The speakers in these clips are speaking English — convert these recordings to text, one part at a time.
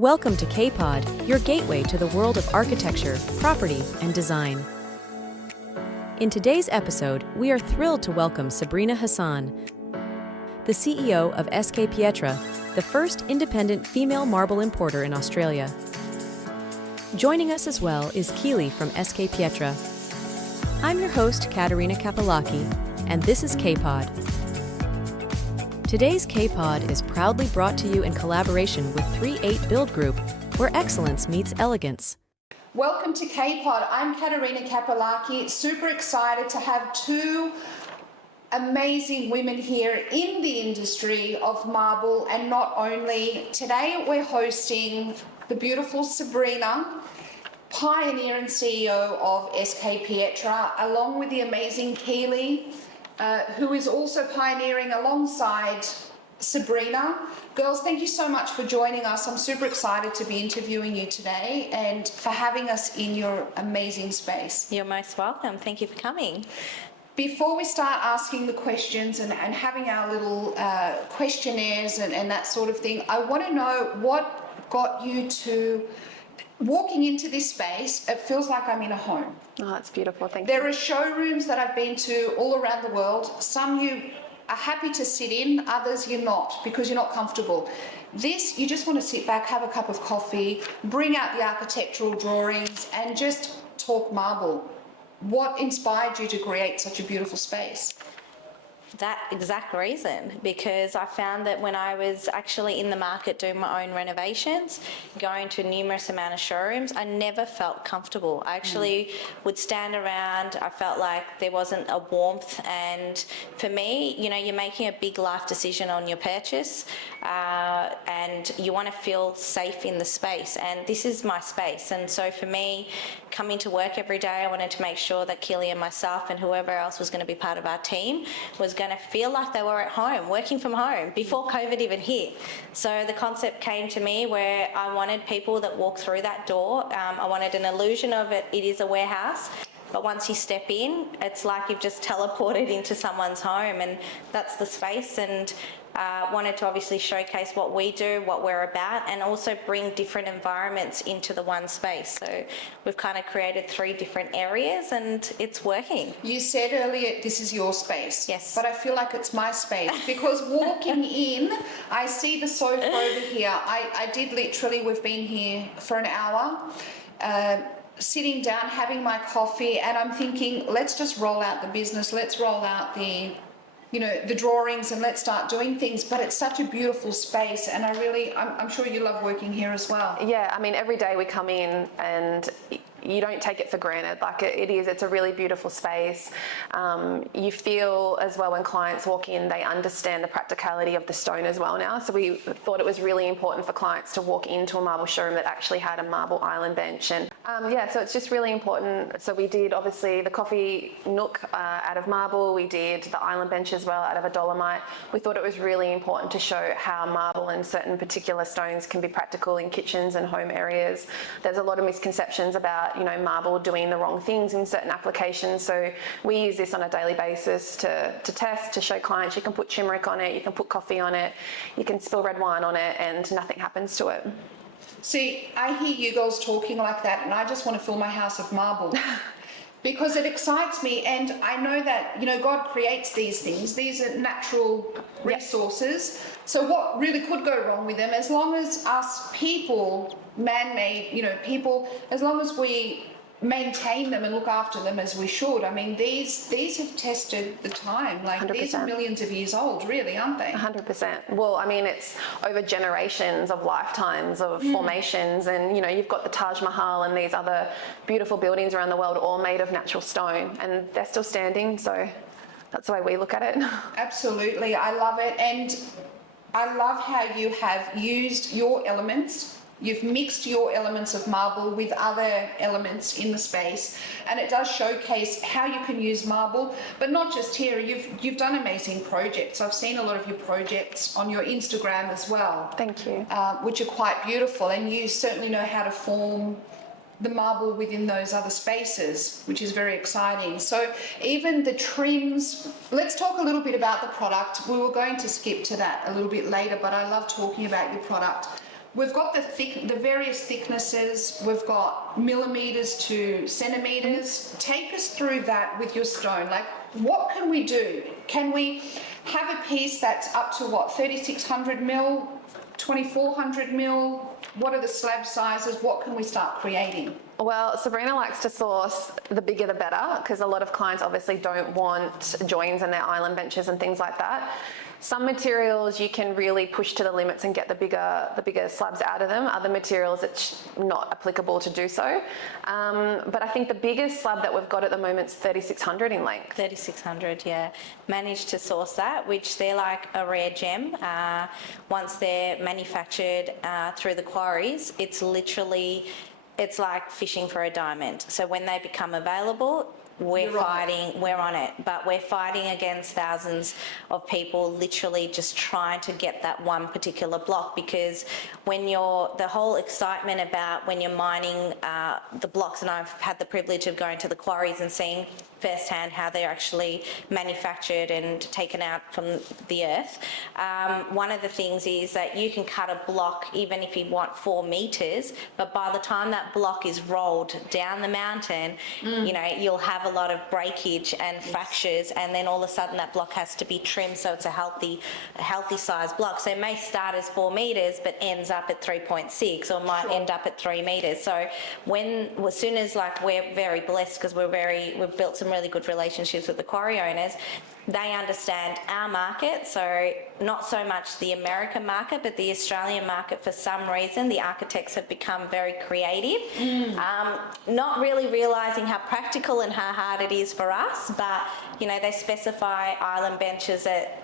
Welcome to Kpod, your gateway to the world of architecture, property, and design. In today's episode, we are thrilled to welcome Sabrina Hassan, the CEO of SK Pietra, the first independent female marble importer in Australia. Joining us as well is Keely from SK Pietra. I'm your host, Katerina Kapellaki, and this is Kpod. Today's Kpod is proudly brought to you in collaboration with 38 Build Group, where excellence meets elegance. Welcome to Kpod. I'm Katerina Kapellaki. Super excited to have two amazing women here in the industry of marble, and not only. Today we're hosting the beautiful Sabrina, pioneer and CEO of SK Pietra, along with the amazing Keely, who is also pioneering alongside Sabrina. Girls, thank you so much for joining us. I'm super excited to be interviewing you today and for having us in your amazing space. You're most welcome. Thank you for coming. Before we start asking the questions and having our little questionnaires and that sort of thing, I want to know what got you to walking into this space. It feels like I'm in a home. Oh, that's beautiful. Thank you. There are showrooms that I've been to all around the world. Some you are happy to sit in, others you're not because you're not comfortable. This, you just want to sit back, have a cup of coffee, bring out the architectural drawings and just talk marble. What inspired you to create such a beautiful space? That exact reason, because I found that when I was actually in the market doing my own renovations, going to numerous amount of showrooms, I never felt comfortable. I actually would stand around, I felt like there wasn't a warmth, and for me, you know, you're making a big life decision on your purchase, and you want to feel safe in the space, and this is my space. And so for me, coming to work every day, I wanted to make sure that Keely and myself and whoever else was going to be part of our team was going to feel like they were at home, working from home, before COVID even hit. So the concept came to me where I wanted people that walk through that door. I wanted an illusion of it. It is a warehouse, but once you step in, it's like you've just teleported into someone's home, and that's the space. And wanted to obviously showcase what we do, what we're about, and also bring different environments into the one space. So we've kind of created 3 different areas, and it's working. You said earlier this is your space. Yes. But I feel like it's my space because walking in, I see the sofa over here. I did literally, we've been here for an hour, sitting down, having my coffee, and I'm thinking, let's just roll out the business. Let's roll out the drawings and let's start doing things. But it's such a beautiful space, and I'm sure you love working here as well. Yeah, I mean, every day we come in and you don't take it for granted. Like it's a really beautiful space. You feel as well when clients walk in, they understand the practicality of the stone as well now. So we thought it was really important for clients to walk into a marble showroom that actually had a marble island bench. And so it's just really important. So we did obviously the coffee nook out of marble. We did the island bench as well out of a dolomite. We thought it was really important to show how marble and certain particular stones can be practical in kitchens and home areas. There's a lot of misconceptions about marble doing the wrong things in certain applications. So we use this on a daily basis to test, to show clients you can put turmeric on it, you can put coffee on it, you can spill red wine on it, and nothing happens to it. See, I hear you girls talking like that, and I just want to fill my house of marble. Because it excites me, and I know that God creates these things. These are natural resources. So what really could go wrong with them, as long as us people, man-made, people, as long as we maintain them and look after them as we should. I mean, these have tested the time. Like 100%. These are millions of years old, really, aren't they? 100%. Well, I mean, it's over generations of lifetimes of formations, and you've got the Taj Mahal and these other beautiful buildings around the world, all made of natural stone, and they're still standing. So that's the way we look at it. Absolutely, I love it, and I love how you have used your elements. You've mixed your elements of marble with other elements in the space, and it does showcase how you can use marble, but not just here. You've done amazing projects. I've seen a lot of your projects on your Instagram as well. Thank you. Which are quite beautiful, and you certainly know how to form the marble within those other spaces, which is very exciting. So even the trims, let's talk a little bit about the product. We were going to skip to that a little bit later, but I love talking about your product. We've got the various thicknesses. We've got millimeters to centimeters. Take us through that with your stone. Like, what can we do? Can we have a piece that's up to what, 3,600 mil, 2,400 mil? What are the slab sizes? What can we start creating? Well, Sabrina likes to source the bigger the better, because a lot of clients obviously don't want joins in their island benches and things like that. Some materials you can really push to the limits and get the bigger slabs out of them. Other materials it's not applicable to do so. But I think the biggest slab that we've got at the moment is 3,600 in length. 3,600, yeah. Managed to source that, which they're like a rare gem. Once they're manufactured through the quarries, it's like fishing for a diamond. So when they become available, we're on it, but we're fighting against thousands of people literally just trying to get that one particular block, because when the whole excitement about when you're mining the blocks, and I've had the privilege of going to the quarries and seeing firsthand how they're actually manufactured and taken out from the earth. One of the things is that you can cut a block even if you want 4 meters, but by the time that block is rolled down the mountain, you'll have a lot of breakage and fractures, and then all of a sudden that block has to be trimmed so it's a healthy size block. So it may start as 4 meters but ends up at 3.6, or might end up at 3 meters. So as soon as, like, we're very blessed because we've built some really good relationships with the quarry owners. They understand our market, so not so much the American market, but the Australian market. For some reason, the architects have become very creative, not really realising how practical and how hard it is for us, but, they specify island benches at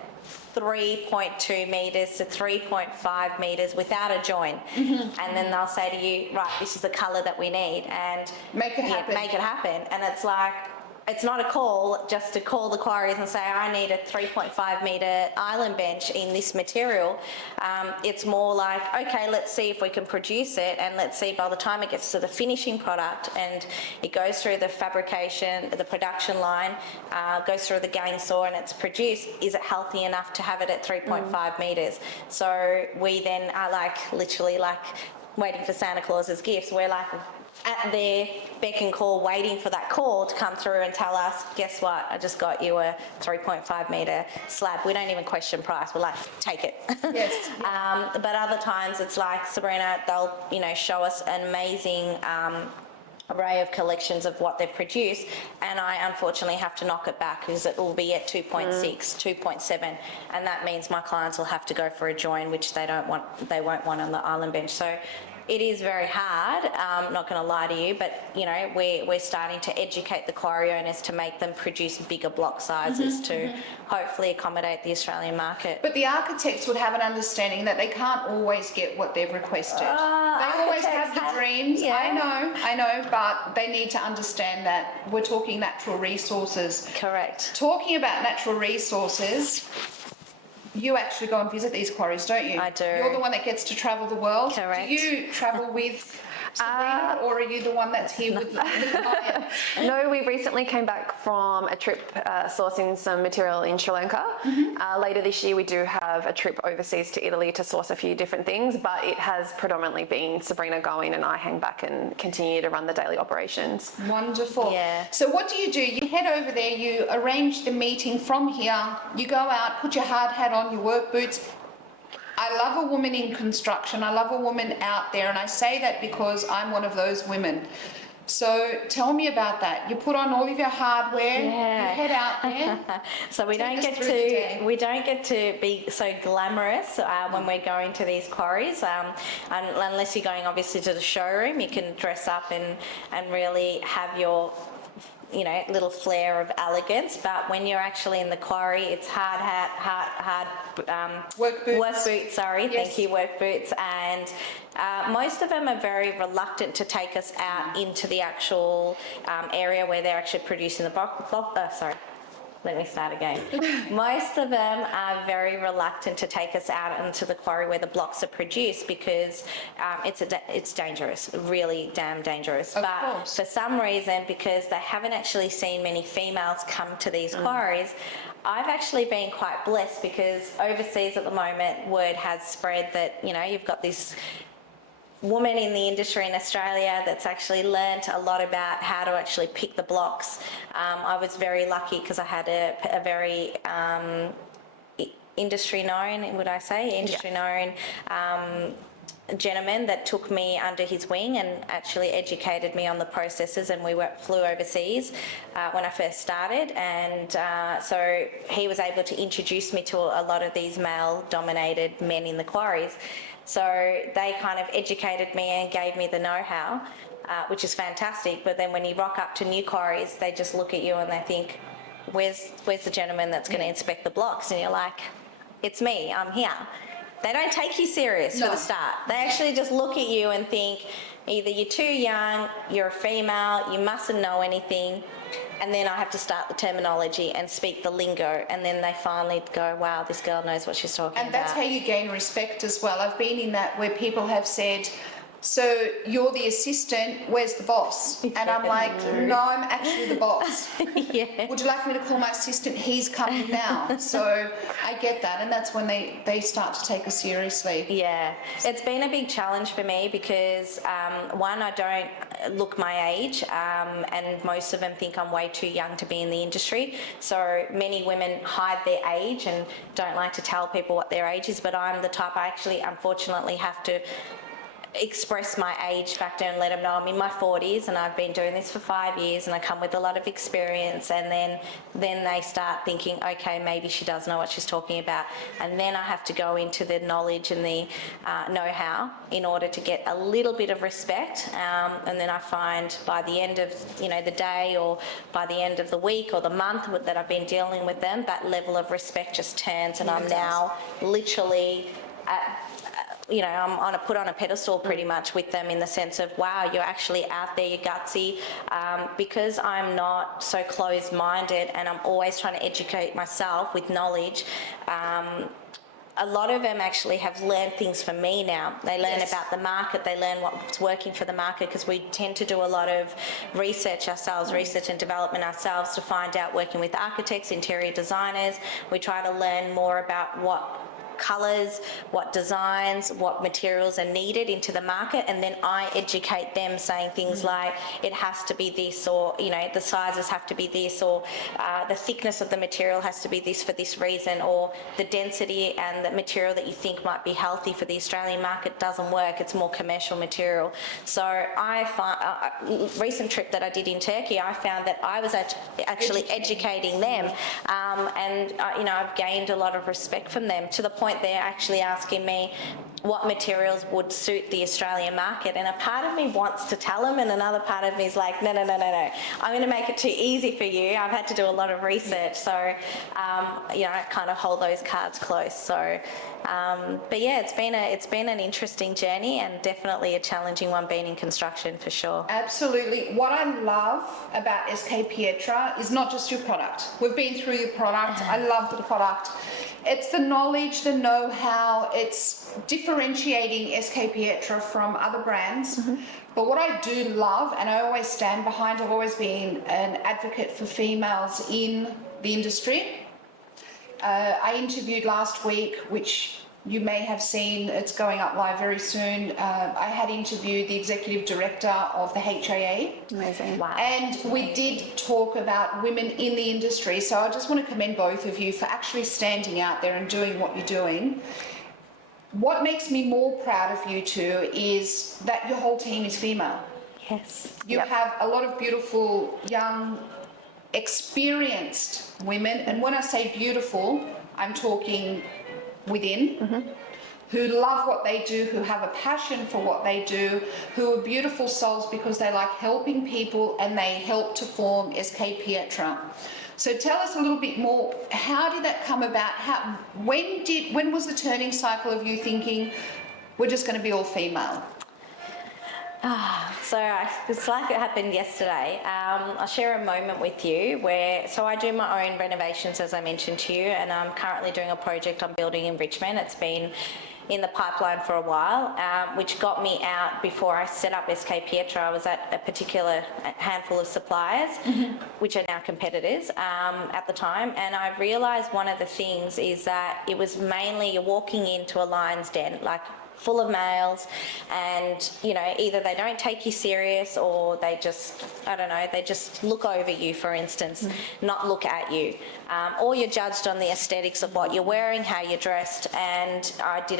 3.2 metres to 3.5 metres without a join. And then they'll say to you, right, this is the colour that we need, and make it happen. And it's like, it's not a call just to call the quarries and say, I need a 3.5 metre island bench in this material. It's more like, okay, let's see if we can produce it, and let's see by the time it gets to the finishing product and it goes through the fabrication, the production line, goes through the gang saw and it's produced, is it healthy enough to have it at 3.5 metres? So we then are literally waiting for Santa Claus's gifts. We're like at their beck and call, waiting for that call to come through and tell us, guess what, I just got you a 3.5 metre slab. We don't even question price. We're like, take it. Yes. But other times it's like, Sabrina, they'll show us an amazing array of collections of what they've produced, and I unfortunately have to knock it back because it will be at 2.6, 2.7, and that means my clients will have to go for a join, which they won't want on the island bench. So it is very hard, not going to lie to you, but we're starting to educate the quarry owners to make them produce bigger block sizes to hopefully accommodate the Australian market. But the architects would have an understanding that they can't always get what they've requested. They always have the dreams. Yeah. I know, but they need to understand that we're talking natural resources. Correct. Talking about natural resources, you actually go and visit these quarries, don't you? I do. You're the one that gets to travel the world. Correct. Do you travel with Sabrina, or are you the one that's here with the client? No, we recently came back from a trip sourcing some material in Sri Lanka. Later this year we do have a trip overseas to Italy to source a few different things, but it has predominantly been Sabrina going and I hang back and continue to run the daily operations. Wonderful. Yeah. So what do? You head over there, you arrange the meeting from here, you go out, put your hard hat on, your work boots. I love a woman in construction. I love a woman out there, and I say that because I'm one of those women. So tell me about that. You put on all of your hardware, you head out there. So we don't get to be so glamorous when we're going to these quarries, unless you're going obviously to the showroom. You can dress up and really have your little flair of elegance, but when you're actually in the quarry, it's hard hat, work boots. Thank you, work boots, and most of them are very reluctant to take us out into the actual area where they're actually producing the Let me start again. Most of them are very reluctant to take us out into the quarry where the blocks are produced because it's dangerous, really damn dangerous. Of course. For some reason, because they haven't actually seen many females come to these quarries, I've actually been quite blessed because overseas at the moment, word has spread that, you've got this woman in the industry in Australia that's actually learnt a lot about how to actually pick the blocks. I was very lucky because I had a very industry known gentleman that took me under his wing and actually educated me on the processes, and we flew overseas when I first started, and so he was able to introduce me to a lot of these male dominated men in the quarries. So they kind of educated me and gave me the know-how, which is fantastic. But then when you rock up to new quarries, they just look at you and they think, where's the gentleman that's going to inspect the blocks? And you're like, it's me, I'm here. They don't take you serious for the start. They actually just look at you and think, either you're too young, you're a female, you mustn't know anything, and then I have to start the terminology and speak the lingo, and then they finally go, wow, this girl knows what she's talking about. And that's how you gain respect as well. I've been in that where people have said, so you're the assistant, where's the boss? And I'm like, no, I'm actually the boss. Yeah. Would you like me to call my assistant? He's coming now. So I get that, and that's when they start to take us seriously. Yeah, it's been a big challenge for me because one, I don't look my age, and most of them think I'm way too young to be in the industry. So many women hide their age and don't like to tell people what their age is, but I'm the type, I actually unfortunately have to express my age factor and let them know I'm in my 40s and I've been doing this for 5 years and I come with a lot of experience, and then they start thinking, okay, maybe she does know what she's talking about, and then I have to go into the knowledge and the know-how in order to get a little bit of respect, and then I find by the end of the day or by the end of the week or the month that I've been dealing with them, that level of respect just turns, and I'm now literally I'm put on a pedestal pretty much with them, in the sense of, wow, you're actually out there, you're gutsy, because I'm not so closed-minded and I'm always trying to educate myself with knowledge. A lot of them actually have learned things from me now. They learn about the market, they learn what's working for the market, because we tend to do a lot of research ourselves, research and development ourselves, to find out, working with architects, interior designers. We try to learn more about what colours, what designs, what materials are needed into the market, and then I educate them, saying things like, it has to be this, or the sizes have to be this, or the thickness of the material has to be this for this reason, or the density and the material that you think might be healthy for the Australian market doesn't work, it's more commercial material. So I find, recent trip that I did in Turkey, I found that I was actually educating them, and I've gained a lot of respect from them, to the point they're actually asking me what materials would suit the Australian market, and a part of me wants to tell them, and another part of me is like, no, I'm going to make it too easy for you. I've had to do a lot of research, so I kind of hold those cards close. So but yeah, it's been an interesting journey, and definitely a challenging one being in construction, for sure. Absolutely. What I love about SK Pietra is not just your product. We've been through your product. I love the product. It's the knowledge, the know-how, it's differentiating SK Pietra from other brands. But what I do love, and I always stand behind, I've always been an advocate for females in the industry. I interviewed last week, which you may have seen, it's going up live very soon. I had interviewed the executive director of the HIA. Amazing. Wow. And we did talk about women in the industry. So I just want to commend both of you for actually standing out there and doing what you're doing. What makes me more proud of you two is that your whole team is female. Yes. You have a lot of beautiful, young, experienced women. And when I say beautiful, I'm talking within, who love what they do, who have a passion for what they do, who are beautiful souls because they like helping people, and they help to form SK Pietra. So tell us a little bit more, how did that come about? When was the turning cycle of you thinking, we're just going to be all female? So it's like it happened yesterday. I'll share a moment with you where, so I do my own renovations, as I mentioned to you, and I'm currently doing a project I'm building in Richmond. It's been in the pipeline for a while, which got me out before I set up SK Pietra. I was at a particular handful of suppliers, which are now competitors at the time, and I realised one of the things is that it was mainly, you're walking into a lion's den, like full of males, and either they don't take you serious, or they just, I don't know, they just look over you, for instance, not look at you, or you're judged on the aesthetics of what you're wearing, how you're dressed. And I did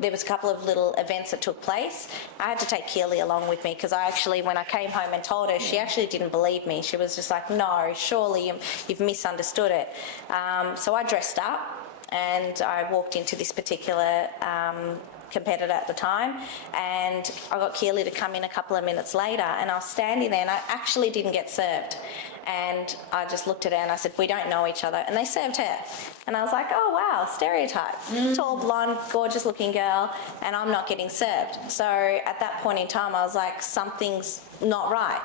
there was a couple of little events that took place. I had to take Keely along with me, because when I came home and told her, she actually didn't believe me. She was just like, no, surely you've misunderstood it. So I dressed up and I walked into this particular competitor at the time, and I got Keely to come in a couple of minutes later, and I was standing there and I actually didn't get served. And I just looked at her and I said, we don't know each other. And they served her. And I was like, oh, wow, stereotype. Tall, blonde, gorgeous looking girl, and I'm not getting served. So at that point in time, I was like, something's not right.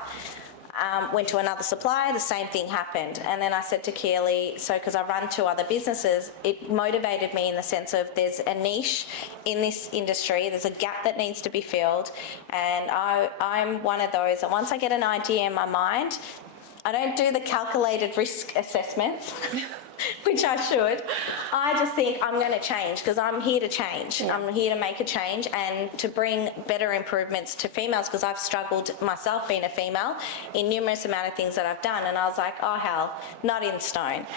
Went to another supplier, the same thing happened. And then I said to Keely, because I run 2 other businesses, it motivated me in the sense of there's a niche in this industry, there's a gap that needs to be filled. And I'm one of those that once I get an idea in my mind, I don't do the calculated risk assessments, which I should. I just think I'm going to change, because I'm here to change. Yeah. I'm here to make a change and to bring better improvements to females, because I've struggled myself being a female in numerous amount of things that I've done. And I was like, oh, hell, not in stone.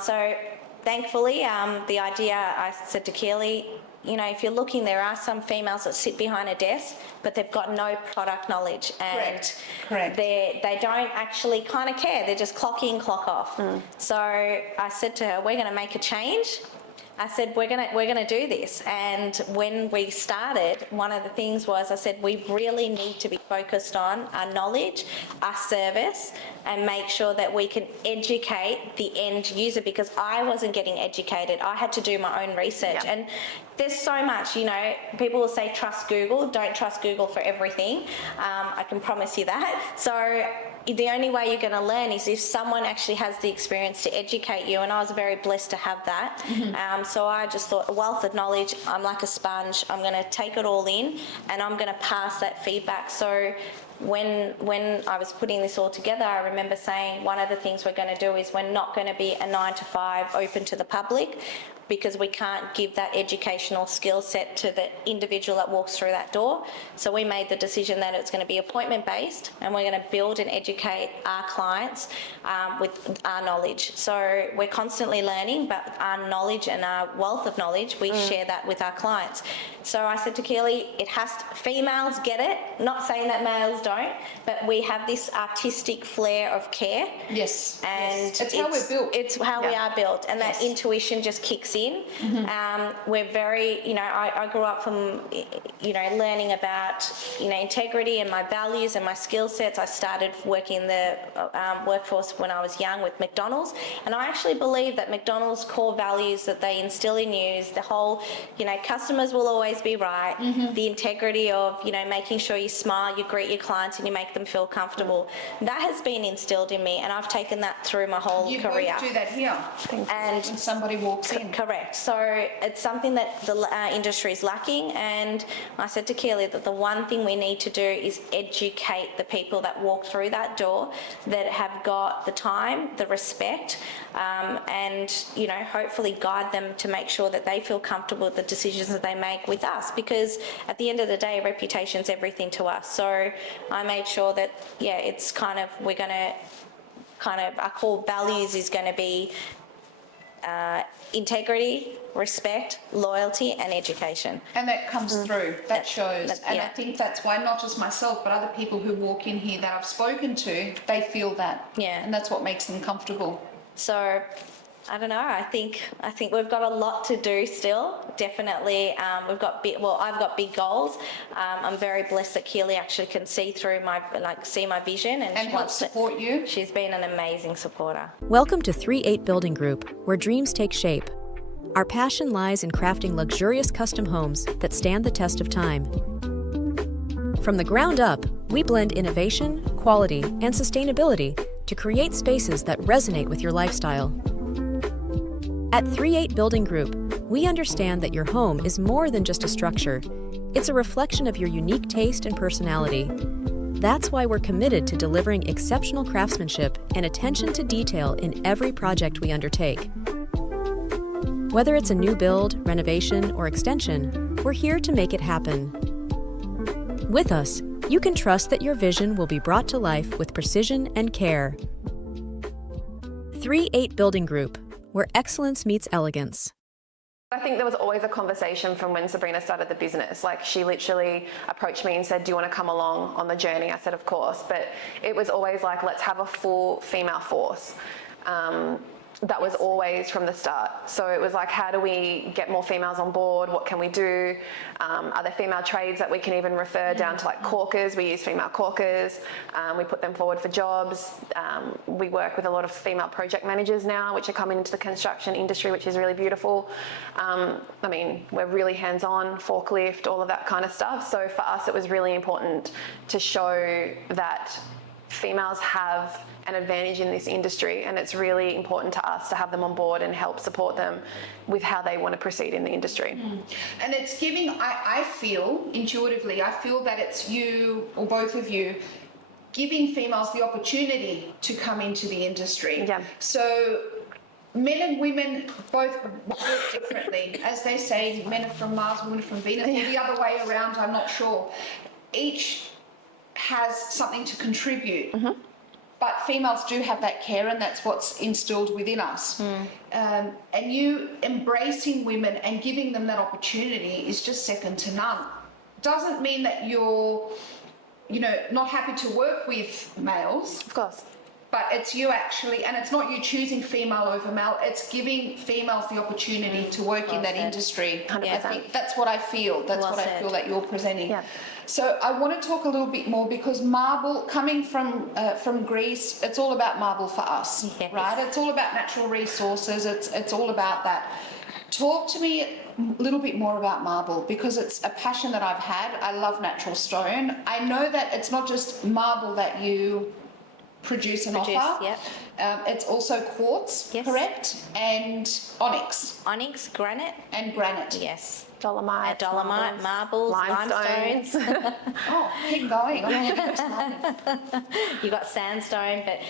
So thankfully, the idea, I said to Keely, if you're looking, there are some females that sit behind a desk, but they've got no product knowledge, and Correct. they don't actually kind of care. They're just clock in, clock off. So I said to her, we're going to make a change. I said, we're gonna do this. And when we started, one of the things was, I said, we really need to be focused on our knowledge, our service, and make sure that we can educate the end user, because I wasn't getting educated. I had to do my own research. And there's so much, people will say trust Google. Don't trust Google for everything. I can promise you that. So the only way you're going to learn is if someone actually has the experience to educate you, and I was very blessed to have that. So I just thought, a wealth of knowledge, I'm like a sponge, I'm going to take it all in, and I'm going to pass that feedback. So when I was putting this all together, I remember saying one of the things we're going to do is we're not going to be a 9 to 5 open to the public, because we can't give that educational skill set to the individual that walks through that door. So we made the decision that it's going to be appointment based, and we're going to build and educate our clients with our knowledge. So we're constantly learning, but our knowledge and our wealth of knowledge, we share that with our clients. So I said to Keely, females get it, not saying that males don't, but we have this artistic flair of care. Yes. And it's how we're built. It's how we are built, and that intuition just kicks in. We're very, I grew up from, learning about, integrity and my values and my skill sets. I started working in the workforce when I was young with McDonald's, and I actually believe that McDonald's core values that they instill in you is the whole, customers will always be right, the integrity of, making sure you smile, you greet your clients, and you make them feel comfortable. That has been instilled in me, and I've taken that through my whole career. You both do that here. And when somebody walks in. Correct. So it's something that the industry is lacking, and I said to Keely that the one thing we need to do is educate the people that walk through that door, that have got the time, the respect, and hopefully guide them to make sure that they feel comfortable with the decisions that they make with us, because at the end of the day, reputation's everything to us. So I made sure that it's we're going to our core values is going to be integrity, respect, loyalty, and education. And that comes through, that shows. And I think that's why not just myself, but other people who walk in here that I've spoken to, they feel that. Yeah. And that's what makes them comfortable. So I don't know. I think we've got a lot to do still. Definitely, I've got big goals. I'm very blessed that Keely actually can see through see my vision, and she help wants support you. She's been an amazing supporter. Welcome to 3-8 Building Group, where dreams take shape. Our passion lies in crafting luxurious custom homes that stand the test of time. From the ground up, we blend innovation, quality, and sustainability to create spaces that resonate with your lifestyle. At 3-8 Building Group, we understand that your home is more than just a structure. It's a reflection of your unique taste and personality. That's why we're committed to delivering exceptional craftsmanship and attention to detail in every project we undertake. Whether it's a new build, renovation, or extension, we're here to make it happen. With us, you can trust that your vision will be brought to life with precision and care. 3-8 Building Group, where excellence meets elegance. I think there was always a conversation from when Sabrina started the business. Like, she literally approached me and said, do you want to come along on the journey? I said, of course. But it was always like, let's have a full female force. That was always from the start. So it was like, how do we get more females on board? What can we do? Are there female trades that we can even refer down to, like caulkers? We use female caulkers. We put them forward for jobs. We work with a lot of female project managers now, which are coming into the construction industry, which is really beautiful. I mean, we're really hands-on, forklift, all of that kind of stuff. So for us, it was really important to show that females have an advantage in this industry, and it's really important to us to have them on board and help support them with how they want to proceed in the industry. And it's giving, I feel intuitively, I feel that it's you or both of you giving females the opportunity to come into the industry. Yeah. So men and women both work differently. As they say, men are from Mars, women are from Venus, or the other way around, I'm not sure. Each has something to contribute. But females do have that care, and that's what's instilled within us. And you embracing women and giving them that opportunity is just second to none. Doesn't mean that you're, not happy to work with males. Of course. But it's you actually, and it's not you choosing female over male, it's giving females the opportunity to work in that industry. 100%. I think that's what I feel. That's what I feel that you're presenting. Yeah. So I want to talk a little bit more, because marble, coming from Greece, it's all about marble for us, right? It's all about natural resources. It's all about that. Talk to me a little bit more about marble, because it's a passion that I've had. I love natural stone. I know that it's not just marble that you produce and offer. Yep. It's also quartz, correct? And onyx. Onyx, granite. And granite. Yes. Dolomite, marbles, limestones. Oh, keep going. You got sandstone, but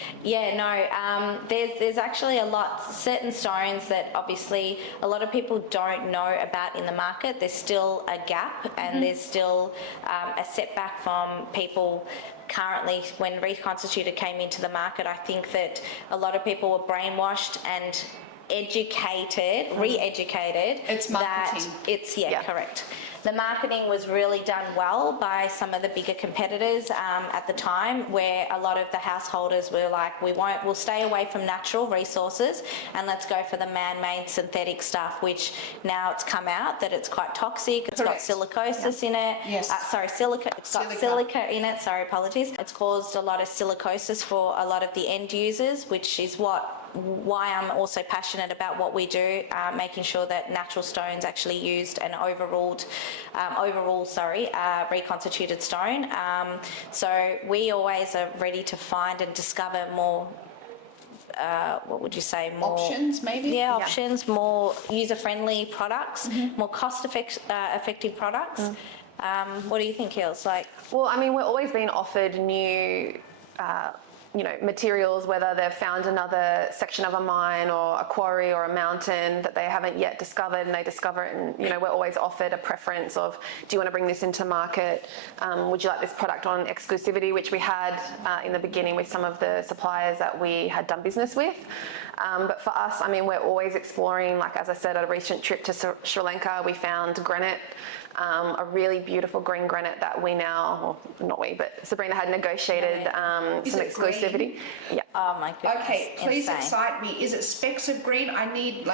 there's actually a lot, certain stones that obviously a lot of people don't know about in the market. There's still a gap, and there's still a setback from people. Currently, when Reconstituted came into the market, I think that a lot of people were brainwashed and re-educated. It's marketing. Correct. The marketing was really done well by some of the bigger competitors at the time, where a lot of the householders were like, we'll stay away from natural resources and let's go for the man-made synthetic stuff, which now it's come out that it's quite toxic. It's got silicosis in it. Yes. Silica. It's got silica in it. Sorry, apologies. It's caused a lot of silicosis for a lot of the end users, which is why I'm also passionate about what we do, making sure that natural stones actually used and reconstituted stone. So we always are ready to find and discover more, what would you say, more options maybe? Yeah, options, more user-friendly products, more cost-effective products. What do you think, Hills? Well, I mean, we're always being offered new materials, whether they've found another section of a mine or a quarry or a mountain that they haven't yet discovered, and they discover it, and we're always offered a preference of, do you want to bring this into market? Would you like this product on exclusivity, which we had in the beginning with some of the suppliers that we had done business with. But for us, I mean, we're always exploring, like as I said, a recent trip to Sri Lanka, we found granite, a really beautiful green granite that we now, well, not we, but Sabrina had negotiated some exclusivity. Green? Yeah. Oh my goodness. Okay, please insane. excite me. Is it specks of green? I need,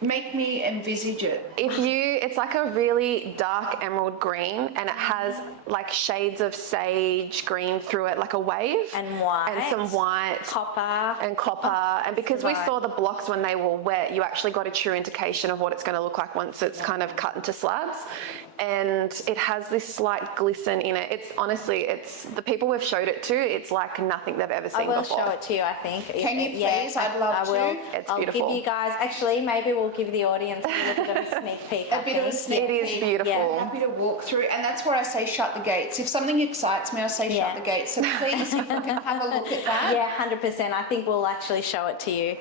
make me envisage it. It's like a really dark emerald green, and it has like shades of sage green through it, like a wave. And white. And some white. Copper. And copper. And because we saw the blocks when they were wet, you actually got a true indication of what it's going to look like once it's kind of cut into slabs. And it has this slight glisten in it. It's honestly, the people we've showed it to, it's like nothing they've ever seen before. I will show it to you, I think. Can you please? I'd love to. It's I'll beautiful. give you guys, actually, maybe we'll give the audience a little bit of a sneak peek. A bit of a sneak peek. It is beautiful. I'm happy to walk through, and that's where I say shut the gates. If something excites me, I say shut the gates. So please, if you can have a look at that. Yeah, 100%. I think we'll actually show it to you.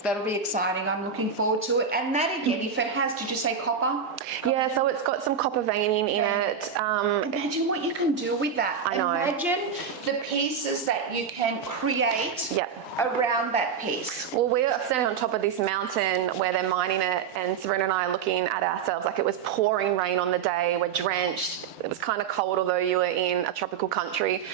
So that'll be exciting. I'm looking forward to it. And that again, if it has, did you say copper? Yeah, so it's got some copper veining in it. Imagine what you can do with that. I know. Imagine the pieces that you can create around that piece. Well, we're standing on top of this mountain where they're mining it, and Sabrina and I are looking at ourselves like it was pouring rain on the day. We're drenched. It was kind of cold, although you were in a tropical country.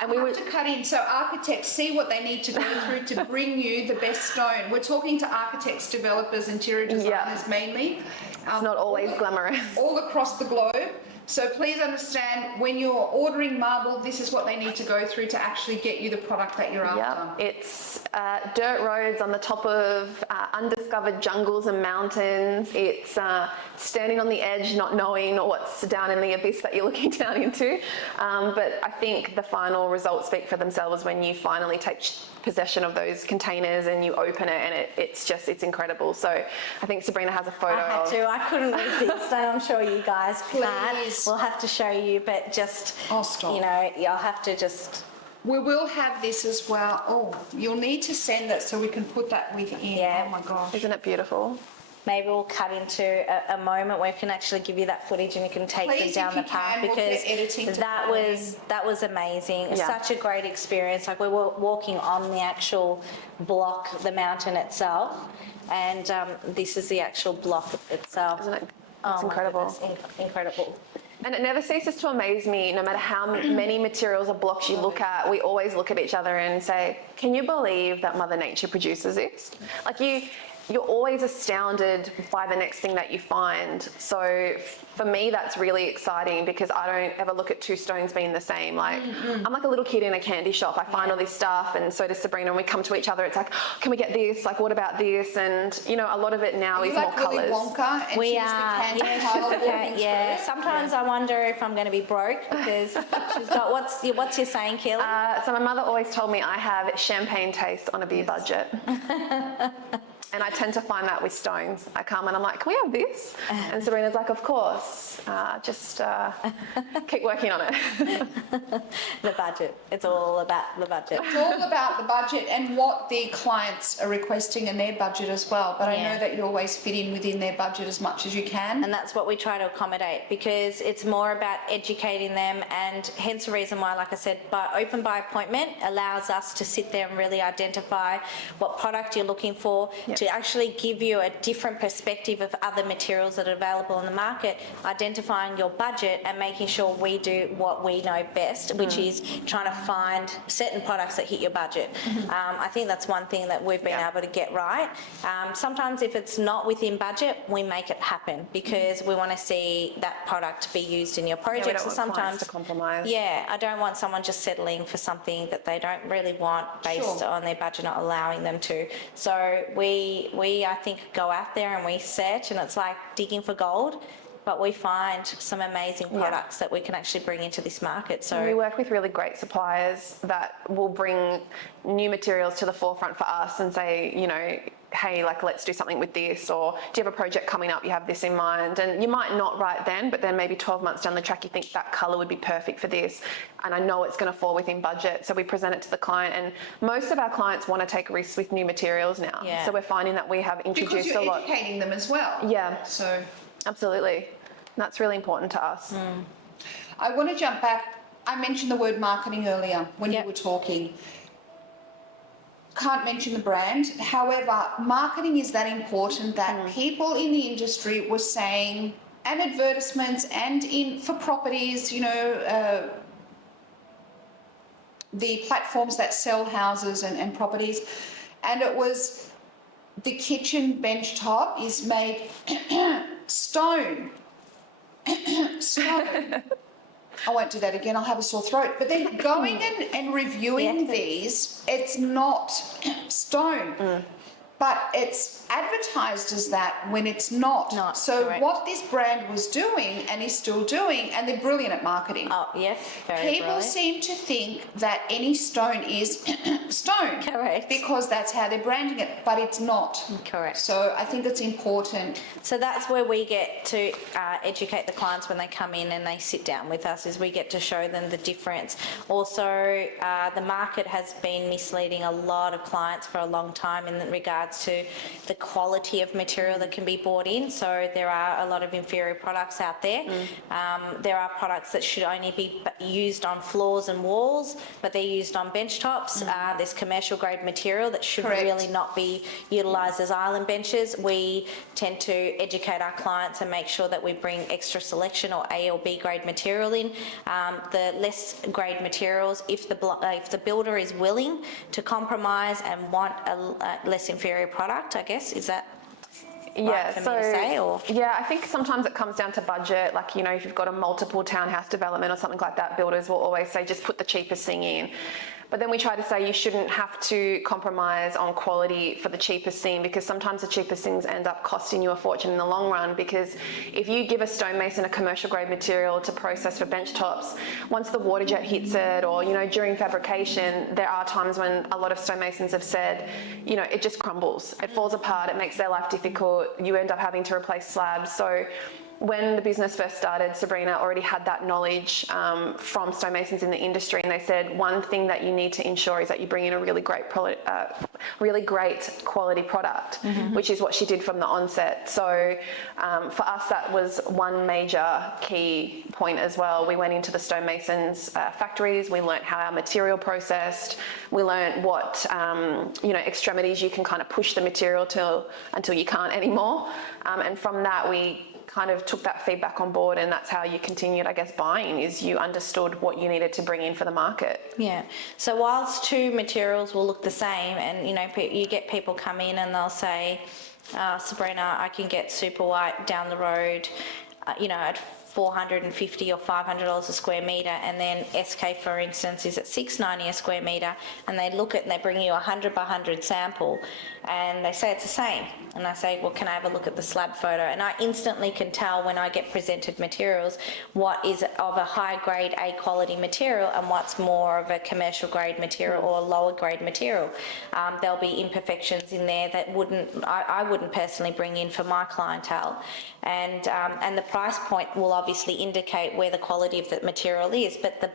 And we I were have to cut in. So architects see what they need to go through to bring you the best stone. We're talking to architects, developers, interior designers mainly. It's not always glamorous. All across the globe. So please understand, when you're ordering marble, this is what they need to go through to actually get you the product that you're after. It's dirt roads on the top of undiscovered jungles and mountains. It's standing on the edge, not knowing what's down in the abyss that you're looking down into. But I think the final results speak for themselves when you finally take possession of those containers and you open it, and it's incredible. So I think Sabrina has a photo I couldn't resist, and I'm sure you guys can. Please. We'll have to show you, but just, stop. you know, you'll have to just... We will have this as well. Oh, you'll need to send it so we can put that within. Yeah. Oh my gosh. Isn't it beautiful? Maybe we'll cut into a moment where we can actually give you that footage and you can take Please, them down if the you path, can, we'll because get editing to that put it was amazing. Yeah. Such a great experience. Like, we were walking on the actual block, the mountain itself, and this is the actual block itself. Isn't it? It's incredible. Incredible. And it never ceases to amaze me, no matter how many materials or blocks you look at, we always look at each other and say, can you believe that Mother Nature produces this? Like, you're always astounded by the next thing that you find. So for me, that's really exciting, because I don't ever look at two stones being the same. Like, I'm like a little kid in a candy shop. I find all this stuff, and so does Sabrina, and we come to each other. It's like, oh, can we get this? Like, what about this? And, you know, a lot of it now is more Willy colours. Wonka, and We she's are, the candy child walking yeah. through. Sometimes I wonder if I'm going to be broke, because she's got, what's you saying, Keely? So my mother always told me I have champagne taste on a beer budget. And I tend to find that with stones. I come and I'm like, can we have this? And Sabrina's like, of course. Just keep working on it. The budget. It's all about the budget. It's all about the budget and what the clients are requesting and their budget as well. But I know that you always fit in within their budget as much as you can. And that's what we try to accommodate, because it's more about educating them, and hence the reason why, like I said, open by appointment allows us to sit there and really identify what product you're looking for, to actually give you a different perspective of other materials that are available in the market, identifying your budget and making sure we do what we know best, which is trying to find certain products that hit your budget. I think that's one thing that we've been able to get right. Sometimes if it's not within budget, we make it happen, because we want to see that product be used in your projects. We don't want sometimes clients to compromise. Yeah, I don't want someone just settling for something that they don't really want based on their budget not allowing them to. So we I think go out there and we search, and it's like digging for gold, but we find some amazing products that we can actually bring into this market. So we work with really great suppliers that will bring new materials to the forefront for us and say, you know, hey, like, let's do something with this, or do you have a project coming up, you have this in mind? And you might not right then, but then maybe 12 months down the track, you think that colour would be perfect for this, and I know it's going to fall within budget. So we present it to the client, and most of our clients want to take risks with new materials now. So we're finding that we have introduced because a lot. you're educating them as well. Yeah. So Absolutely. That's really important to us. I want to jump back. I mentioned the word marketing earlier when you were talking. Can't mention the brand. However, marketing is that important that people in the industry were saying, and advertisements, and for properties, you know, the platforms that sell houses and properties, and it was the kitchen bench top is made stone. Stone. I won't do that again, I'll have a sore throat. But then going and reviewing these, it's not stone. But it's advertised as that when it's not. So what this brand was doing and is still doing, and they're brilliant at marketing. Oh, yes, very People brilliant. seem to think that any stone is stone. Correct. Because that's how they're branding it, but it's not. Correct. So I think it's important. So that's where we get to educate the clients when they come in and they sit down with us, is we get to show them the difference. Also, the market has been misleading a lot of clients for a long time in regards regards to the quality of material that can be bought in. So there are a lot of inferior products out there. There are products that should only be used on floors and walls, but they're used on bench tops. There's commercial grade material that should really not be utilised as island benches. We tend to educate our clients and make sure that we bring extra selection or A or B grade material in. The less grade materials, if the builder is willing to compromise and want a less inferior product, I guess, is that right for me to say, or? Yeah, I think sometimes it comes down to budget. Like, you know, if you've got a multiple townhouse development or something like that, builders will always say, just put the cheapest thing in. But then we try to say you shouldn't have to compromise on quality for the cheapest thing, because sometimes the cheapest things end up costing you a fortune in the long run. Because if you give a stonemason a commercial grade material to process for bench tops, once the water jet hits it, or, you know, during fabrication, there are times when a lot of stonemasons have said, you know, it just crumbles, it falls apart, it makes their life difficult, you end up having to replace slabs. So when the business first started, Sabrina already had that knowledge from stonemasons in the industry, and they said one thing that you need to ensure is that you bring in a really great quality product, which is what she did from the onset. So for us, that was one major key point as well. We went into the stonemasons' factories, we learnt how our material processed, we learnt what you know, extremities you can kind of push the material till until you can't anymore, and from that we kind of took that feedback on board, and that's how you continued, I guess, buying, is you understood what you needed to bring in for the market. Yeah. So whilst two materials will look the same, and, you know, you get people come in and they'll say, Sabrina, I can get super white down the road, you know, at $450 or $500 a square metre, and then SK, for instance, is at $690 a square metre, and they look at and they bring you a 100 by 100 sample, and they say it's the same. And I say, well, can I have a look at the slab photo? And I instantly can tell when I get presented materials what is of a high grade A quality material and what's more of a commercial grade material or a lower grade material. There'll be imperfections in there that I wouldn't personally bring in for my clientele. And the price point will obviously indicate where the quality of the material is, but the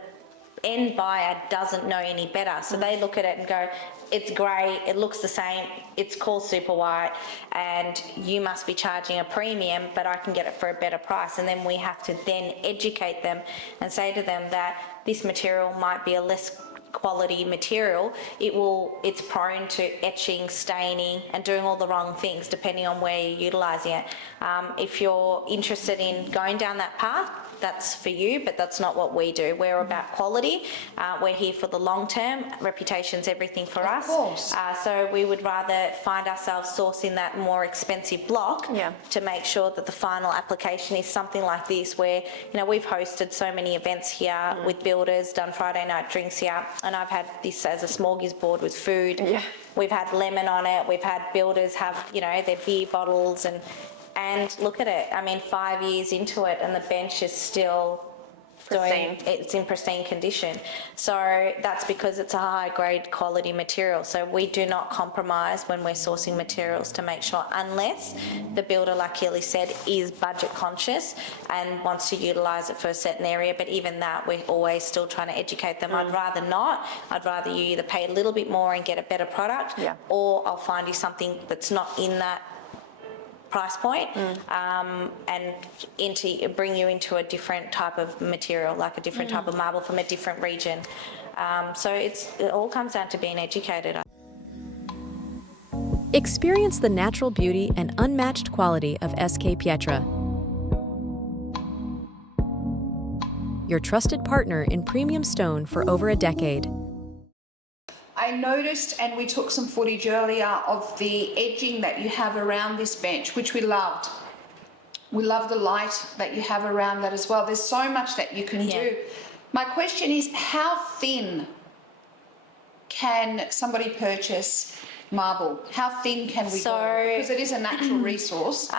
end buyer doesn't know any better. So they look at it and go, it's grey, it looks the same, it's called super white, and you must be charging a premium, but I can get it for a better price. And then we have to then educate them and say to them that this material might be a less quality material. It's prone to etching, staining, and doing all the wrong things depending on where you're utilising it. If you're interested in going down that path, that's for you, but that's not what we do. We're about quality. We're here for the long term. Reputation's everything for us. Of course. So we would rather find ourselves sourcing that more expensive block to make sure that the final application is something like this, where, you know, we've hosted so many events here with builders, done Friday night drinks here, and I've had this as a smorgasbord with food. Yeah. We've had lemon on it. We've had builders have, you know, their beer bottles, and look at it. I mean, 5 years into it, and the bench is still pristine. It's in pristine condition. So that's because it's a high grade quality material. So we do not compromise when we're sourcing materials to make sure, unless the builder, like Kelly said, is budget conscious and wants to utilise it for a certain area. But even that, we're always still trying to educate them. I'd rather not. I'd rather you either pay a little bit more and get a better product, or I'll find you something that's not in that price point, and bring you into a different type of material, like a different type of marble from a different region. So it all comes down to being educated. Experience the natural beauty and unmatched quality of SK Pietra, your trusted partner in premium stone for over a decade. I noticed, and we took some footage earlier, of the edging that you have around this bench, which we loved. We love the light that you have around that as well. There's so much that you can do. My question is, how thin can somebody purchase marble? How thin can we go? Because it is a natural resource.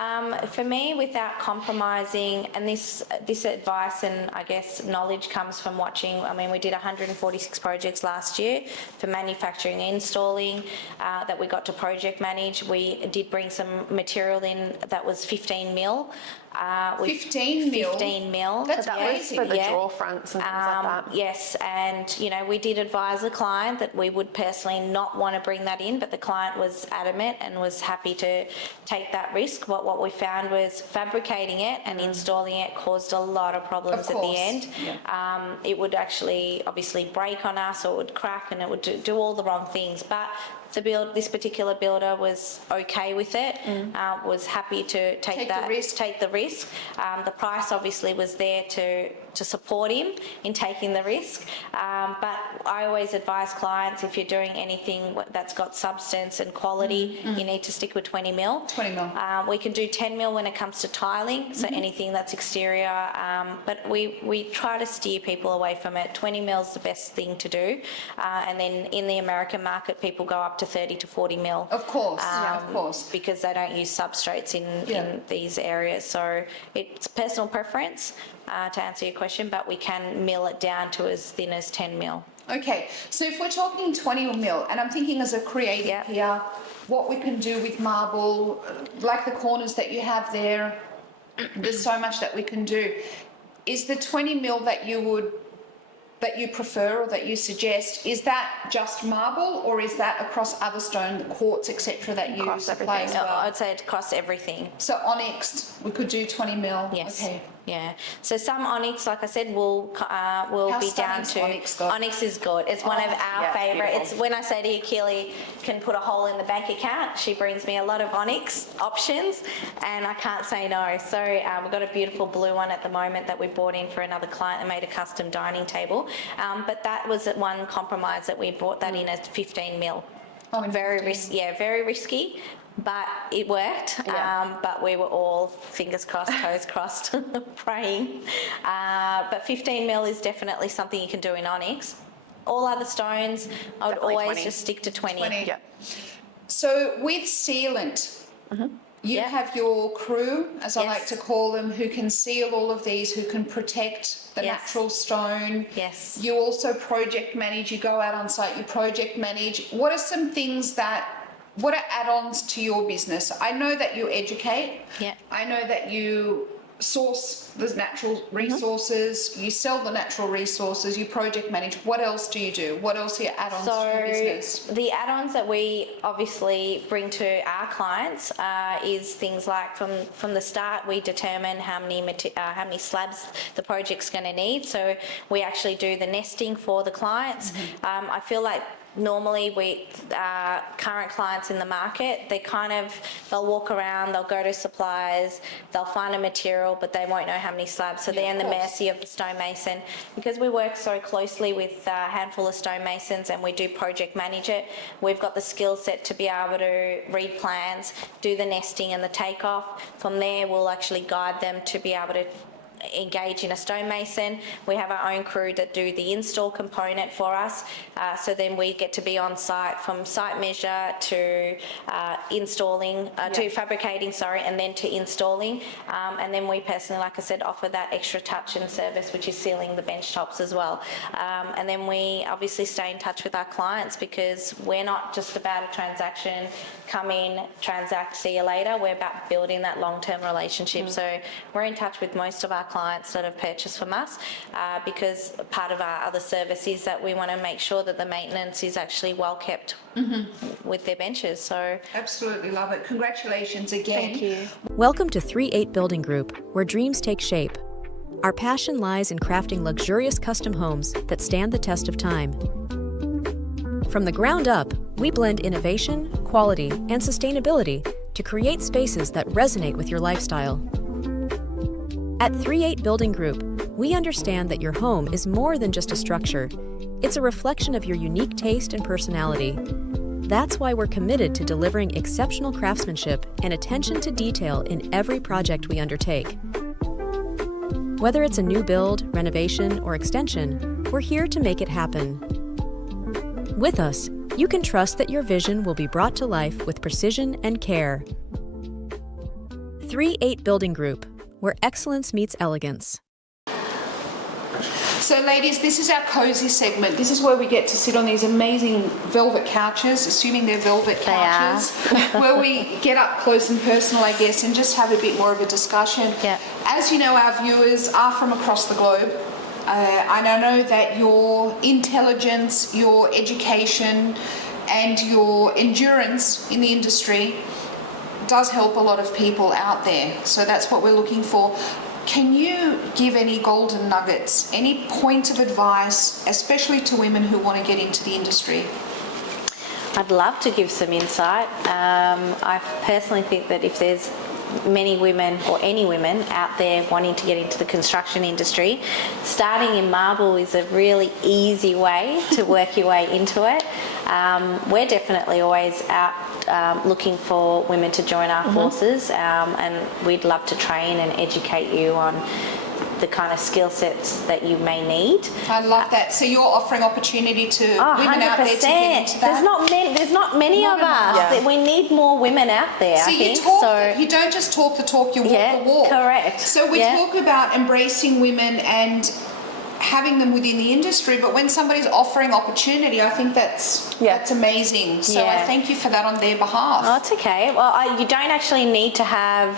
For me, without compromising, and this advice and I guess knowledge comes from watching. I mean, we did 146 projects last year for manufacturing and installing that we got to project manage. We did bring some material in that was 15 mil. with 15 mil? 15 mil. That's That crazy. was for the Yeah. draw fronts and things like that. Yes, and we did advise the client that we would personally not want to bring that in, but the client was adamant and was happy to take that risk. But what we found was fabricating it and installing it caused a lot of problems Of at course, the end. yeah. It would actually obviously break on us, or it would crack, and it would do all the wrong things. But this particular builder was okay with it, was happy to take the risk. Take the risk. The price obviously was there to support him in taking the risk. But I always advise clients, if you're doing anything that's got substance and quality, you need to stick with 20 mil. 20 mil. We can do 10 mil when it comes to tiling, so anything that's exterior, but we try to steer people away from it. 20 mil is the best thing to do. And then in the American market, people go up to 30 to 40 mil. Of course, of course. Because they don't use substrates in these areas. So it's personal preference, to answer your question, but we can mill it down to as thin as 10 mil. Okay, so if we're talking 20 mil, and I'm thinking as a creative here, what we can do with marble, like the corners that you have there, there's so much that we can do. Is the 20 mil that you prefer or that you suggest, is that just marble, or is that across other stone, the quartz, etc., that you Across supply as everything. well? I'd say it across everything. So onyx, we could do 20 mil. Yes. Okay. Yeah. So some onyx, like I said, will How be down stunning's to onyx, though? Onyx is good. It's one of our yeah, favourite. beautiful. It's when I say to you, Keely can put a hole in the bank account. She brings me a lot of onyx options, and I can't say no. So we've got a beautiful blue one at the moment that we brought in for another client and made a custom dining table. But that was one compromise, that we brought that in at 15 mil. Oh, in Very 15. very risky. But it worked, but we were all fingers crossed, toes crossed, praying. But 15 mil is definitely something you can do in onyx. All other stones, I would Definitely always 20. just stick to 20. 20. Yeah. So with sealant, you have your crew, as I Yes. like to call them, who can seal all of these, who can protect the Yes. natural stone. Yes. You also project manage, you go out on site, you project manage. What are some things what are add-ons to your business? I know that you educate. Yeah. I know that you source the natural resources, you sell the natural resources, you project manage. What else do you do? What else are your add-ons to your business? The add-ons that we obviously bring to our clients is things like from the start we determine how many slabs the project's going to need. So we actually do the nesting for the clients. I feel like normally current clients in the market, they'll walk around, they'll go to suppliers, they'll find a material, but they won't know how many slabs. So they're in the mercy of the stonemason. Because we work so closely with a handful of stonemasons and we do project manage it, we've got the skill set to be able to read plans, do the nesting and the takeoff. From there, we'll actually guide them to be able to engage in a stonemason. We have our own crew that do the install component for us. So then we get to be on site from site measure to to fabricating, and then to installing. And then we personally, like I said, offer that extra touch and service, which is sealing the bench tops as well. And then we obviously stay in touch with our clients, because we're not just about a transaction, come in, transact, see you later. We're about building that long-term relationship. So we're in touch with most of our clients that have purchased from us, because part of our other service is that we want to make sure that the maintenance is actually well kept with their benches. So Absolutely love it. Congratulations again. thank you. Welcome to 3-8 Building Group, where dreams take shape. Our passion lies in crafting luxurious custom homes that stand the test of time. From the ground up, we blend innovation, quality, and sustainability to create spaces that resonate with your lifestyle. At 3-8 Building Group, we understand that your home is more than just a structure. It's a reflection of your unique taste and personality. That's why we're committed to delivering exceptional craftsmanship and attention to detail in every project we undertake. Whether it's a new build, renovation, or extension, we're here to make it happen. With us, you can trust that your vision will be brought to life with precision and care. 3-8 Building Group, where excellence meets elegance. So ladies, this is our cozy segment. This is where we get to sit on these amazing velvet couches, assuming they're velvet They are. couches, where we get up close and personal, I guess, and just have a bit more of a discussion. Yeah. As you know, our viewers are from across the globe. And I know that your intelligence, your education, and your endurance in the industry does help a lot of people out there. So that's what we're looking for. Can you give any golden nuggets, any point of advice, especially to women who want to get into the industry? I'd love to give some insight. I personally think that if there's many women or any women out there wanting to get into the construction industry, starting in marble is a really easy way to work your way into it. We're definitely always out looking for women to join our forces, and we'd love to train and educate you on the kind of skill sets that you may need. I love that. So you're offering opportunity to women 100%. out there to get into that? There's not many Not of us. enough. We need more women out there, So I think. you don't just talk the talk, you walk the walk. Correct. So we talk about embracing women and having them within the industry, but when somebody's offering opportunity, I think that's amazing. So I thank you for that on their behalf. Oh, it's okay. Well, you don't actually need to have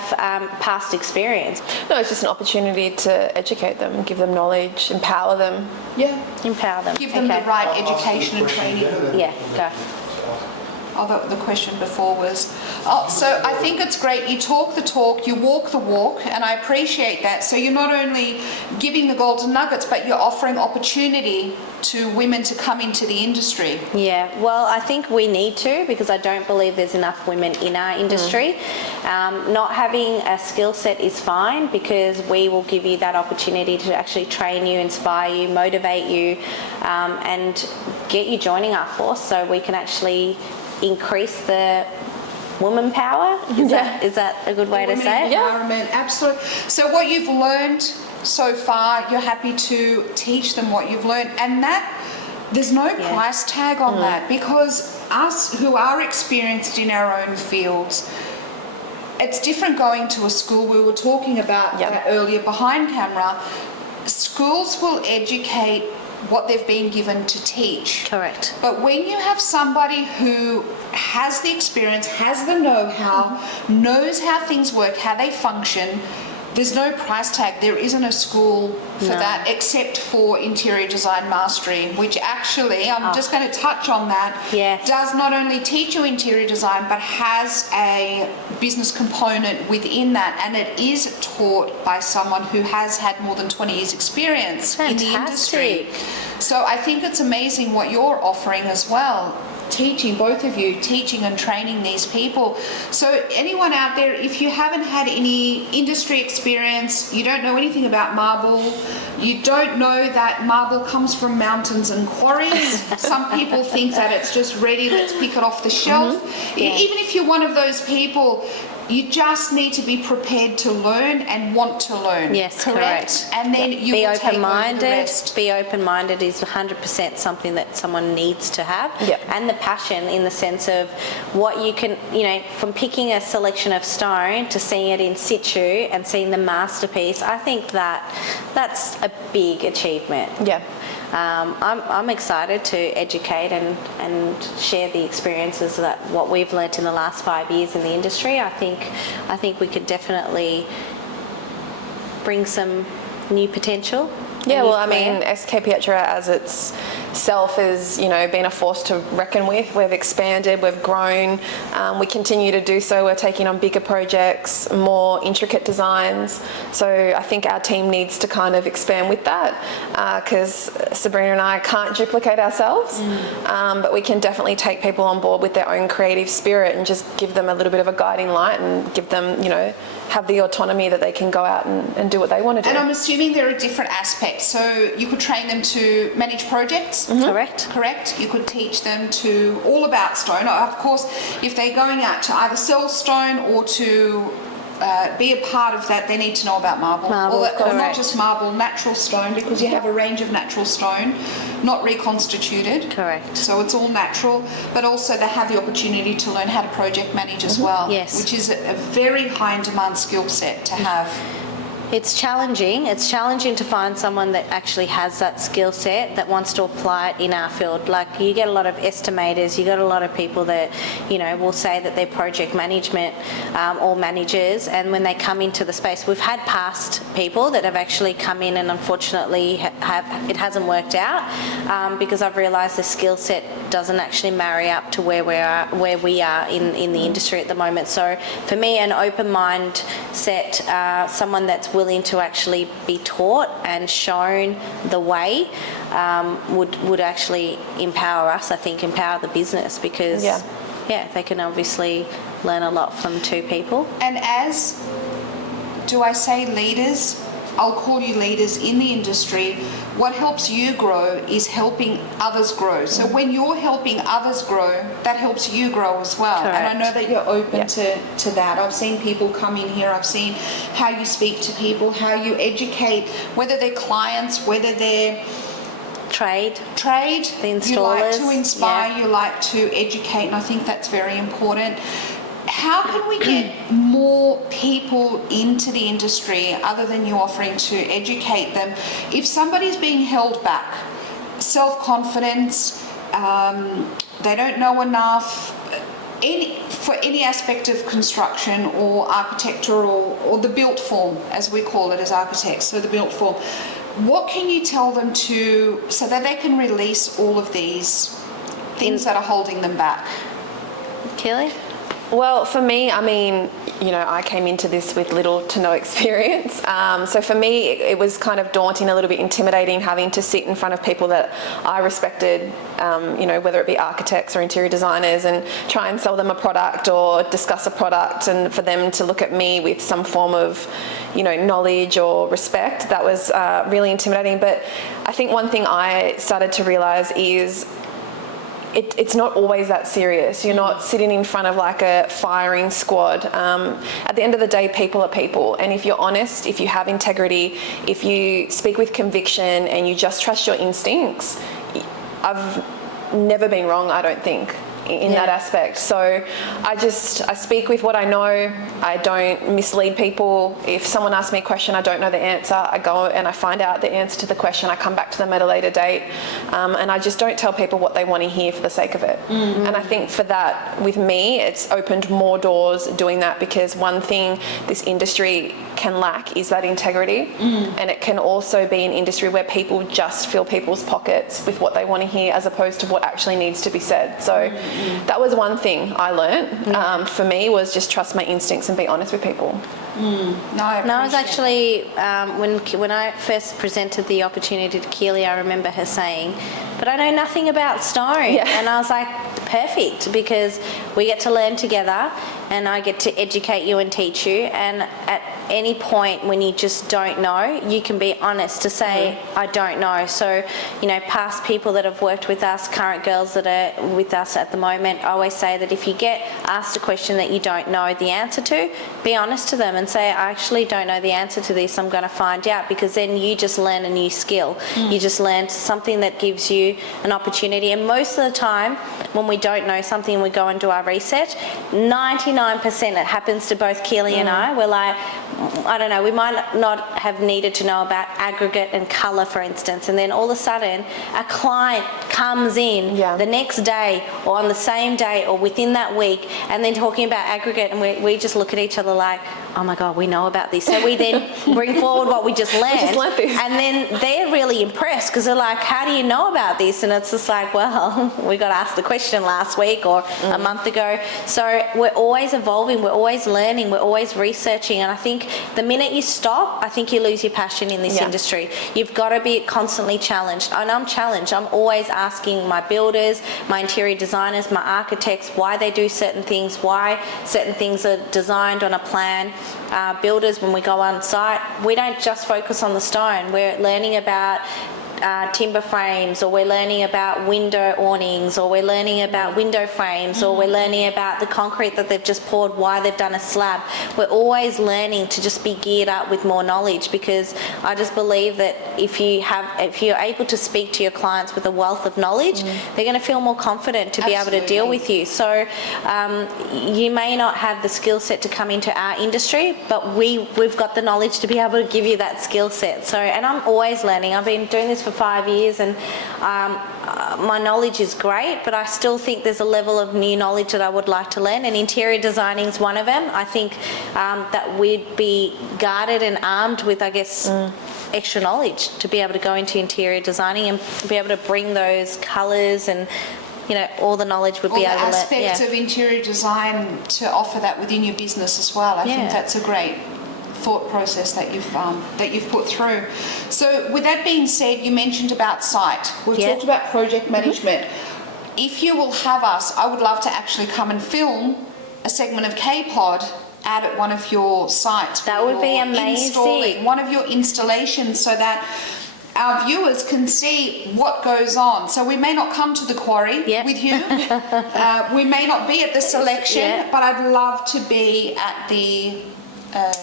past experience. No, it's just an opportunity to educate them, give them knowledge, empower them. Yeah. Empower them. Give them the right education and training. Yeah, go. Oh, the question before was, so I think it's great. You talk the talk, you walk the walk, and I appreciate that. So you're not only giving the golden nuggets, but you're offering opportunity to women to come into the industry. Yeah, well, I think we need to, because I don't believe there's enough women in our industry. Not having a skill set is fine, because we will give you that opportunity to actually train you, inspire you, motivate you, and get you joining our force so we can actually increase the woman power. Is that a good way to say it? Empowerment, absolutely. So what you've learned so far, you're happy to teach them what you've learned, and that there's no price tag on that, because us who are experienced in our own fields, it's different going to a school. We were talking about that earlier behind camera. Schools will educate what they've been given to teach. Correct. But when you have somebody who has the experience, has the know-how, knows how things work, how they function, there's no price tag. There isn't a school for that, except for interior design mastery, which actually, I'm just going to touch on that, does not only teach you interior design, but has a business component within that, and it is taught by someone who has had more than 20 years experience in the industry. So I think it's amazing what you're offering as well. Teaching, both of you, teaching and training these people. So anyone out there, if you haven't had any industry experience, you don't know anything about marble, you don't know that marble comes from mountains and quarries. Some people think that it's just ready, let's pick it off the shelf. Even if you're one of those people, you just need to be prepared to learn and want to learn. Yes, correct. And then you be will take over the open-minded. rest. Be open-minded is 100% something that someone needs to have. And the passion, in the sense of what you can, from picking a selection of stone to seeing it in situ and seeing the masterpiece. I think that's a big achievement. Yeah. I'm excited to educate and share the experiences that what we've learnt in the last 5 years in the industry. I think we could definitely bring some new potential. Yeah, well, I mean, SK Pietra as itself is, been a force to reckon with. We've expanded, we've grown, we continue to do so. We're taking on bigger projects, more intricate designs. So I think our team needs to kind of expand with that, because Sabrina and I can't duplicate ourselves, but we can definitely take people on board with their own creative spirit and just give them a little bit of a guiding light and give them, have the autonomy that they can go out and do what they want to do. And I'm assuming there are different aspects. So you could train them to manage projects. Correct. You could teach them to all about stone. Of course, if they're going out to either sell stone or to be a part of that, they need to know about marble. Or not just marble, natural stone, because you have a range of natural stone, not reconstituted. Correct. So it's all natural, but also they have the opportunity to learn how to project manage as well, which is a very high in demand skill set to have. It's challenging. It's challenging to find someone that actually has that skill set that wants to apply it in our field. Like, you get a lot of estimators, you got a lot of people that, you know, will say that they're project management or managers, and when they come into the space, we've had past people that have actually come in and unfortunately it hasn't worked out because I've realised the skill set doesn't actually marry up to where we are in the industry at the moment. So for me, an open mindset, someone that's willing to actually be taught and shown the way would actually empower us, I think, empower the business, because they can obviously learn a lot from two people. And as, do I say leaders? I'll call you leaders in the industry. What helps you grow is helping others grow. So when you're helping others grow, that helps you grow as well. Correct. And I know that you're open to that. I've seen people come in here. I've seen how you speak to people, how you educate, whether they're clients, whether they're Trade, the installers. You like to inspire, you like to educate, and I think that's very important. How can we get more people into the industry other than you offering to educate them? If somebody's being held back, self-confidence, they don't know enough, for any aspect of construction or architecture or the built form, as we call it as architects, so the built form, what can you tell them so that they can release all of these things that are holding them back? Kelly? Well, for me, I mean, you know, I came into this with little to no experience. So for me, it was kind of daunting, a little bit intimidating, having to sit in front of people that I respected, you know, whether it be architects or interior designers, and try and sell them a product or discuss a product, and for them to look at me with some form of, you know, knowledge or respect. That was really intimidating. But I think one thing I started to realise is it's not always that serious. You're not sitting in front of like a firing squad. At the end of the day, people are people. And if you're honest, if you have integrity, if you speak with conviction and you just trust your instincts, I've never been wrong, I don't think, in that aspect. So I speak with what I know. I don't mislead people. If someone asks me a question, I don't know the answer, I go and I find out the answer to the question. I come back to them at a later date, and I just don't tell people what they want to hear for the sake of it. Mm-hmm. And I think for that, with me, it's opened more doors doing that, because one thing this industry can lack is that integrity. And it can also be an industry where people just fill people's pockets with what they want to hear as opposed to what actually needs to be said. So that was one thing I learned. For me, was just trust my instincts and be honest with people. No, I was actually, when I first presented the opportunity to Keely, I remember her saying, but I know nothing about stone. And I was like, perfect, because we get to learn together and I get to educate you and teach you. And at any point when you just don't know, you can be honest to say, I don't know. So, you know, past people that have worked with us, current girls that are with us at the moment, I always say that if you get asked a question that you don't know the answer to, be honest to them and say, I actually don't know the answer to this, I'm going to find out, because then you just learn a new skill. You just learn something that gives you an opportunity. And most of the time, when we don't know something and we go and do our research, 99% it happens to both Keely and I. We're like, I don't know, we might not have needed to know about aggregate and colour, for instance, and then all of a sudden a client comes in the next day or on the same day or within that week and then talking about aggregate, and we just look at each other like, oh my God, we know about this. So we then bring forward what we just learned. And then they're really impressed because they're like, how do you know about this? And it's just like, well, we got asked the question last week or a month ago. So we're always evolving, we're always learning, we're always researching. And I think the minute you stop, I think you lose your passion in this industry. You've got to be constantly challenged. And I'm challenged. I'm always asking my builders, my interior designers, my architects, why they do certain things, why certain things are designed on a plan. Builders, when we go on site, we don't just focus on the stone. We're learning about timber frames, or we're learning about window awnings, or we're learning about window frames, or we're learning about the concrete that they've just poured, why they've done a slab. We're always learning to just be geared up with more knowledge, because I just believe that if you're able to speak to your clients with a wealth of knowledge, they're going to feel more confident to be able to deal with you. So you may not have the skill set to come into our industry, but we've got the knowledge to be able to give you that skill set. So, and I'm always learning. I've been doing this for 5 years, and my knowledge is great, but I still think there's a level of new knowledge that I would like to learn, and interior designing is one of them. I think that we'd be guarded and armed with, I guess, extra knowledge to be able to go into interior designing and be able to bring those colours and, you know, all the knowledge would be able to all the aspects of interior design to offer that within your business as well. I think that's a great thought process that you've put through. So with that being said, you mentioned about site. We've talked about project management. If you will have us, I would love to actually come and film a segment of Kpod out at one of your sites. That would be amazing. Installing one of your installations, so that our viewers can see what goes on. So we may not come to the quarry with you. We may not be at the selection, but I'd love to be at the...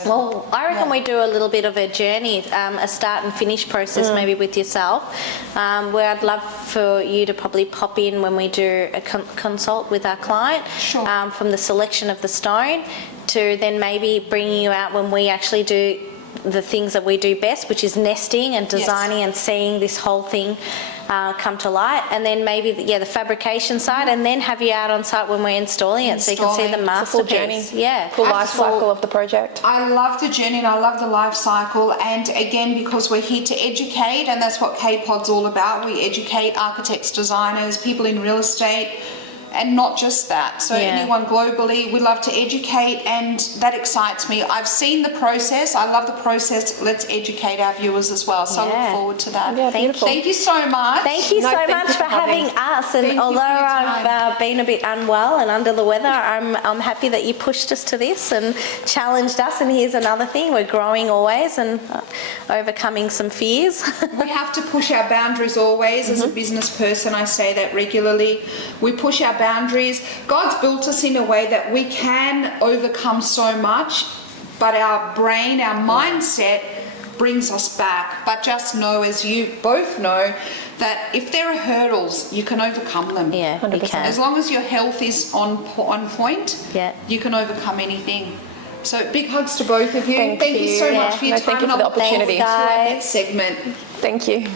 well, I reckon we do a little bit of a journey, a start and finish process maybe with yourself, where I'd love for you to probably pop in when we do a consult with our client, from the selection of the stone to then maybe bringing you out when we actually do the things that we do best, which is nesting and designing and seeing this whole thing come to light, and then maybe the fabrication side, and then have you out on site when we're installing it, so you can see the masterpiece. Full life cycle of the project. I love the journey and I love the life cycle, and again, because we're here to educate, and that's what Kpod's all about. We educate architects, designers, people in real estate, and not just that. So anyone globally, we love to educate, and that excites me. I've seen the process. I love the process. Let's educate our viewers as well. So I look forward to that. Thank you so much. Thank you so much for having us. And although I've been a bit unwell and under the weather, I'm happy that you pushed us to this and challenged us. And here's another thing, we're growing always and overcoming some fears. We have to push our boundaries always. As a business person, I say that regularly. We push our boundaries. God's built us in a way that we can overcome so much, but our brain, our mindset brings us back. But just know, as you both know, that if there are hurdles, you can overcome them. Yeah, 100%. You can. As long as your health is on point, you can overcome anything. So big hugs to both of you. Thank you so much for your time. Thank you for the opportunity. Thanks, guys. Segment. Thank you.